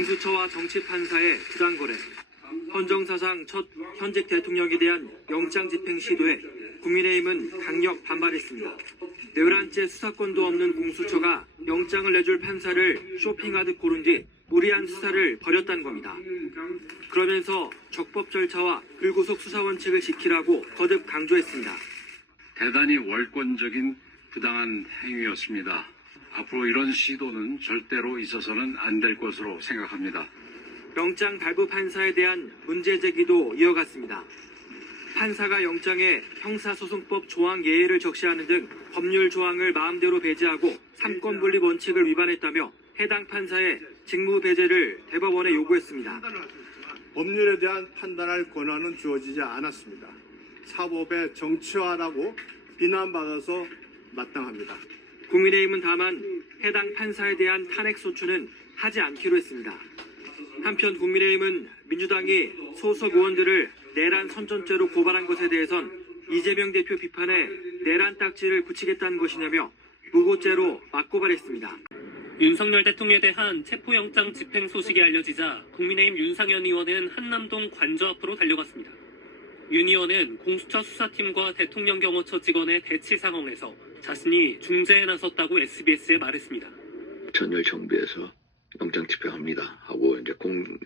공수처와 정치판사의 부당거래, 헌정사상 첫 현직 대통령에 대한 영장 집행 시도에 국민의힘은 강력 반발했습니다. 11째 수사권도 없는 공수처가 영장을 내줄 판사를 쇼핑하듯 고른 뒤 무리한 수사를 벌였다는 겁니다. 그러면서 적법 절차와 불구속 수사 원칙을 지키라고 거듭 강조했습니다. 대단히 월권적인 부당한 행위였습니다. 앞으로 이런 시도는 절대로 있어서는 안 될 것으로 생각합니다. 영장 발부 판사에 대한 문제 제기도 이어갔습니다. 판사가 영장에 형사소송법 조항 예외를 적시하는 등 법률 조항을 마음대로 배제하고 삼권분립 원칙을 위반했다며 해당 판사의 직무 배제를 대법원에 요구했습니다. 법률에 대한 판단할 권한은 주어지지 않았습니다. 사법의 정치화라고 비난받아서 마땅합니다. 국민의힘은 다만 해당 판사에 대한 탄핵 소추는 하지 않기로 했습니다. 한편 국민의힘은 민주당이 소속 의원들을 내란 선전죄로 고발한 것에 대해선 이재명 대표 비판에 내란 딱지를 붙이겠다는 것이냐며 무고죄로 맞고발했습니다. 윤석열 대통령에 대한 체포영장 집행 소식이 알려지자 국민의힘 윤상현 의원은 한남동 관저 앞으로 달려갔습니다. 윤 의원은 공수처 수사팀과 대통령 경호처 직원의 대치 상황에서 자신이 중재에 나섰다고 SBS에 말했습니다. 전열 정비해서 영장 집행합니다 하고 이제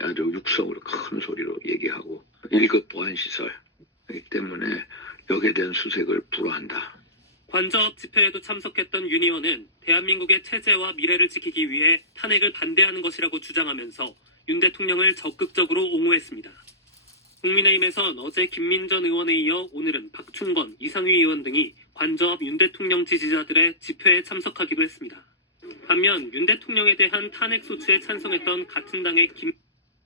아주 육성으로 큰 소리로 얘기하고 1급 보안시설이기 때문에 여기에 대한 수색을 불허한다. 관저 앞 집회에도 참석했던 윤 의원은 대한민국의 체제와 미래를 지키기 위해 탄핵을 반대하는 것이라고 주장하면서 윤 대통령을 적극적으로 옹호했습니다. 국민의힘에선 어제 김민전 의원에 이어 오늘은 박충건, 이상휘 의원 등이 관저 앞 윤 대통령 지지자들의 집회에 참석하기도 했습니다. 반면 윤 대통령에 대한 탄핵 소추에 찬성했던 같은 당의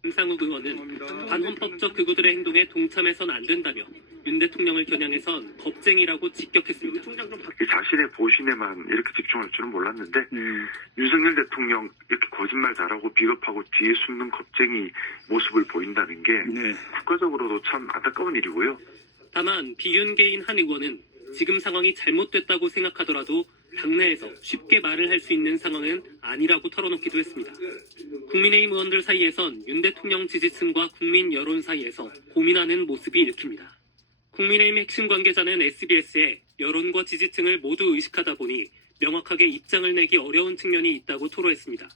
김상욱 의원은 반헌법적 극우들의 행동에 동참해선 안 된다며 윤 대통령을 겨냥해선 겁쟁이라고 직격했습니다. 자신의 보신에만 이렇게 집중할 줄은 몰랐는데 윤석열 대통령 이렇게 거짓말 잘하고 비겁하고 뒤에 숨는 겁쟁이 모습을 보인다는 게 국가적으로도 참 안타까운 일이고요. 다만 비윤계인 한 의원은 지금 상황이 잘못됐다고 생각하더라도 당내에서 쉽게 말을 할 수 있는 상황은 아니라고 털어놓기도 했습니다. 국민의힘 의원들 사이에선 윤 대통령 지지층과 국민 여론 사이에서 고민하는 모습이 읽힙니다. 국민의힘 핵심 관계자는 SBS에 여론과 지지층을 모두 의식하다 보니 명확하게 입장을 내기 어려운 측면이 있다고 토로했습니다.